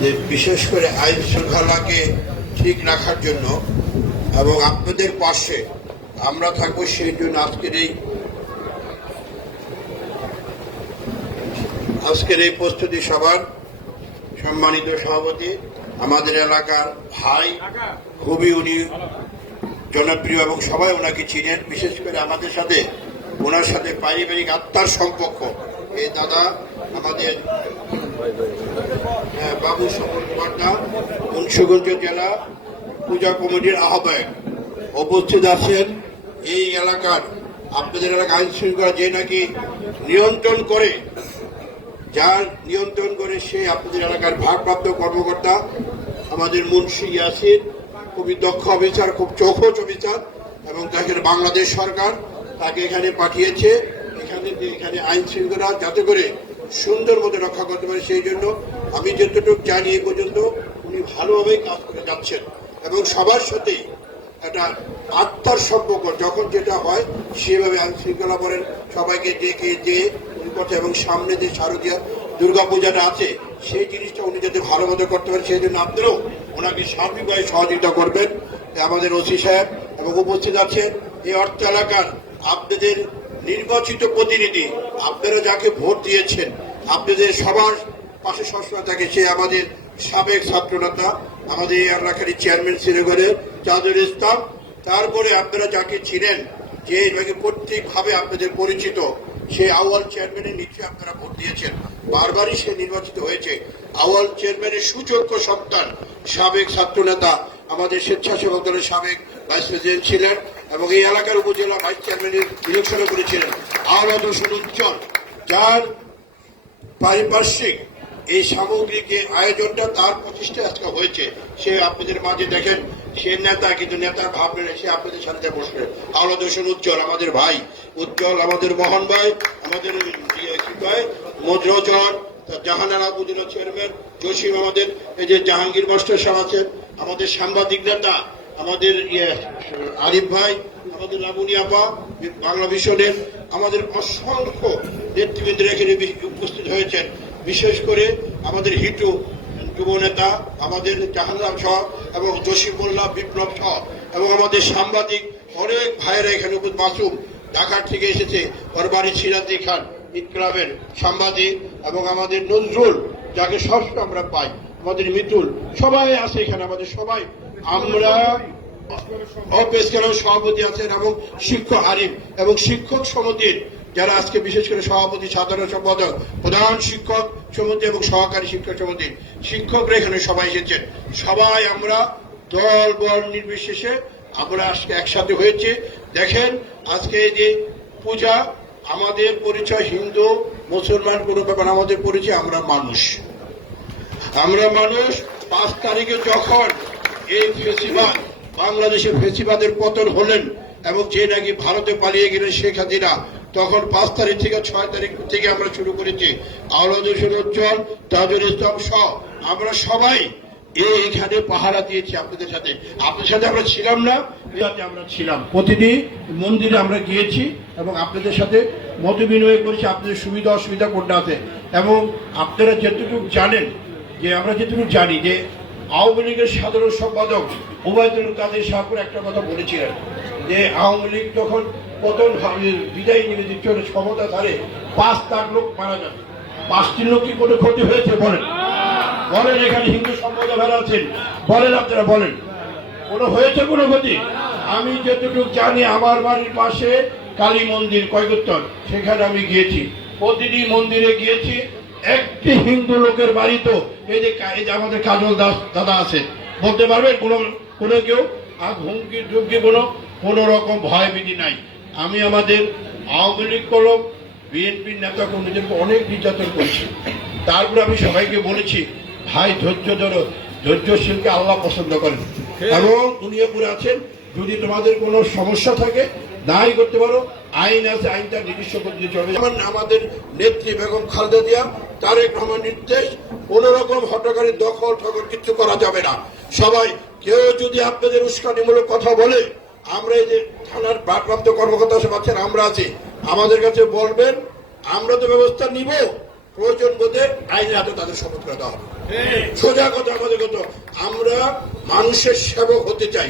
যে বিশেষ করে আইন শৃঙ্খলাকে ঠিক রাখার জন্য এবং আপনাদের পাশে আমরা থাকবো, সেই জন্য আজকের এই প্রস্তুতি সভার সম্মানিত সভাপতি আমাদের এলাকার ভাই, খুবই উনি জনপ্রিয় এবং সবাই ওনাকে চিনেন। বিশেষ করে আমাদের সাথে ওনার সাথে পারিবারিক আত্মার সম্পর্ক এই দাদা আমাদের বাবু স্বপন পান্ডা, মুন্সিগঞ্জ জেলা পূজা কমিটির আহ্বায়ক উপস্থিত আছেন। এই এলাকার আপনাদের এলাকা আইন শৃঙ্খলা যে নাকি নিয়ন্ত্রণ করে, যার নিয়ন্ত্রণ করে সে আপনাদের এলাকার ভারপ্রাপ্ত কর্মকর্তা আমাদের মুন্সি ইয়াসির, খুবই দক্ষ অফিসার, খুব চৌখোচ অফিসার, এবং তাকে বাংলাদেশ সরকার তাকে এখানে পাঠিয়েছে এখানে আইন শৃঙ্খলা যাতে করে সুন্দর মতো রক্ষা করতে পারে। সেই জন্য আমি যতটুকু জানি এ পর্যন্ত উনি ভালোভাবেই কাজ করে যাচ্ছেন এবং সবার সাথেই একটা আত্মার সম্পর্ক যখন যেটা হয় সেভাবে আইন শৃঙ্খলা করেন, সবাইকে ডেকে যে কথা, এবং সামনে যে শারদীয় দুর্গাপূজাটা আছে সেই জিনিসটা উনি যাতে ভালো মতো করতে পারেন সেই জন্য আপনারাও ওনাকে সার্বিকভাবে সহযোগিতা করবেন। আমাদের ওসি সাহেব এবং উপস্থিত আছেন এই অর্থ এলাকার আপনাদের নির্বাচিত প্রতিনিধি, আপনারা যাকে ভোট দিয়েছেন আপনাদের সবার পাশে সবসময় থাকে, সে আমাদের সাবেক ছাত্রনেতা আমাদের এই এলাকার চেয়ারম্যান শ্রীনগরের চাঁদুল ইসলাম। তারপরে আপনারা যাকে ছিলেন যে প্রত্যেকভাবে আপনাদের পরিচিত সে আউয়াল চেয়ারম্যানের নিচে আপনারা ভোট দিয়েছেন, বারবারই সে নির্বাচিত হয়েছে। আউয়াল চেয়ারম্যানের সুযোগ্য সন্তান সাবেক ছাত্রনেতা আমাদের স্বেচ্ছাসেবক দলের সাবেক ভাইস প্রেসিডেন্ট ছিলেন এবং এই এলাকার উপজেলা ভাইস চেয়ারম্যানের ইলেকশনে করেছিলেন আহমদ হোসেন উজ্জ্বল, যার পারিপার্শ্বিক এই সামগ্রিক আয়োজনটা তার প্রতিষ্ঠায় আজকে হয়েছে। সে আপনাদের মাঝে দেখেন সে নেতা, কিন্তু নেতার ভাব নেই, সে আপনাদের সাথে বসবে। আহমদ হোসেন উজ্জ্বল আমাদের ভাই, উজ্জ্বল আমাদের মোহন ভাই, আমাদের মদ্রজন জাহানারা উপজেলা চেয়ারম্যান জসিম, আমাদের এই যে জাহাঙ্গীর মাস্টার সাহেব আছেন, আমাদের সাংবাদিক নেতা আমাদের আরিফ ভাই, আমাদের লাবণী আপা বাংলা মিশনের, আমাদের অসংখ্য নেতৃবৃন্দের এখানে উপস্থিত হয়েছেন। বিশেষ করে আমাদের হিটু যুব নেতা আমাদের জাহানারা সহ এবং জসিম মোল্লা, বিপ্লব সহ এবং আমাদের সাংবাদিক অনেক ভাইয়েরা এখানে মাসুম ঢাকা থেকে এসেছে, ওর বাড়ি সিরাজি খান ঈদ ক্লাবের সাংবাদিক, এবং আমাদের নজরুল যাকে সবসময় আমরা পাই, আমাদের মিতুল, সবাই আছে এখানে আমাদের সবাই। আমরা অফিস ক্লাবের সভাপতি আছেন এবং শিক্ষক আরিফ এবং শিক্ষক সমিতির যারা আজকে বিশেষ করে সভাপতি, সাধারণ সম্পাদক, প্রধান শিক্ষক সমিতি এবং সহকারী শিক্ষক সমিতির শিক্ষকরা এখানে সবাই এসেছেন। সবাই আমরা দল বল নির্বিশেষে আমরা আজকে একসাথে হয়েছে। দেখেন আজকে এই যে পূজা, আমাদের পরিচয় হিন্দু মুসলমান কোনো ব্যাপার, আমাদের পরিচয় আমরা মানুষ। 5 তারিখে যখন এই ফেসিবাদ, বাংলাদেশের ফেসিবাদের পতন হলেন এবং যে নাকি ভারতে পালিয়ে গেলেন শেখ হাসিনা, তখন 5 তারিখ থেকে 6 তারিখ থেকে আমরা শুরু করেছি আহমদ হোসেন উজ্জ্বল, তাজুল ইসলাম সহ আমরা সবাই এইখানে পাহারা দিয়েছি আপনাদের সাথে। আপনাদের সাথে আমরা ছিলাম না, আমরা ছিলাম, প্রতিটি মন্দিরে আমরা গিয়েছি এবং আপনাদের সাথে মত বিনিময় করেছি, আপনাদের সুবিধা অসুবিধা কোনটা আছে। এবং আপনারা যেটুকু জানেন, যে আমরা যেটুকু জানি যে আওয়ামী লীগের সাধারণ সম্পাদক ওবায়দুল কাদের সাহেব একটা কথা বলেছিলেন যে আওয়ামী লীগ যখন পতন বিদায় নিবে ক্ষমতা ধারে 5 লাখ লোক মারা যাবে, 5টি লোক কি কোনো ক্ষতি হয়েছে বলেন? বলেন, এখানে হিন্দু সম্প্রদায় ভালো আছেন, বলেন আপনারা বলেন, কোনো হয়েছে কোনো ক্ষতি? আমি যতটুকু জানি আমার বাড়ির পাশে কালী মন্দির কয়গোত্তর, সেখানে আমি গিয়েছি, প্রতিটি মন্দিরে গিয়েছি, একটি হিন্দু লোকের বাড়ি তো এই যে আমাদের কাজল দাস দাদা আছে, বলতে পারবেন কোনো কেউ হুমকি ঢুমকি কোনো রকম ভয় ভীতি নাই। আমি আমাদের আওয়ামী লীগ কলম বিএনপির নেতা কর্মীদেরকে অনেক নির্যাতন করছি, তারপরে আমি সবাইকে বলেছি ভাই ধৈর্য ধরো, ধৈর্যশীলকে আল্লাহ পছন্দ করেন এবং দুনিয়া পুরে আছেন। যদি তোমাদের কোনো সমস্যা থাকে নাই করতে পারো, আইন আছে, আইনটা নির্দিষ্ট করতে চলবে। আমাদের নেত্রী বেগম খালেদা জিয়া, তারেক রহমান নির্দেশ, কোনো রকম হটকারী দখল ঠকল কিছু করা যাবে না। সবাই কেউ যদি আপনাদের উস্কানিমূলক কথা বলে, আমরা এই যে থানার ভারপ্রাপ্ত কর্মকর্তা সব আছেন, আমরা আছি, আমাদের কাছে বলবেন, আমরা তো ব্যবস্থা নিব, প্রয়োজন বোধে আইনের হাতে তাদের শপথ করে দেওয়া হবে। সোজা কথা আমাদের কথা, আমরা মানুষের সেবক হতে চাই।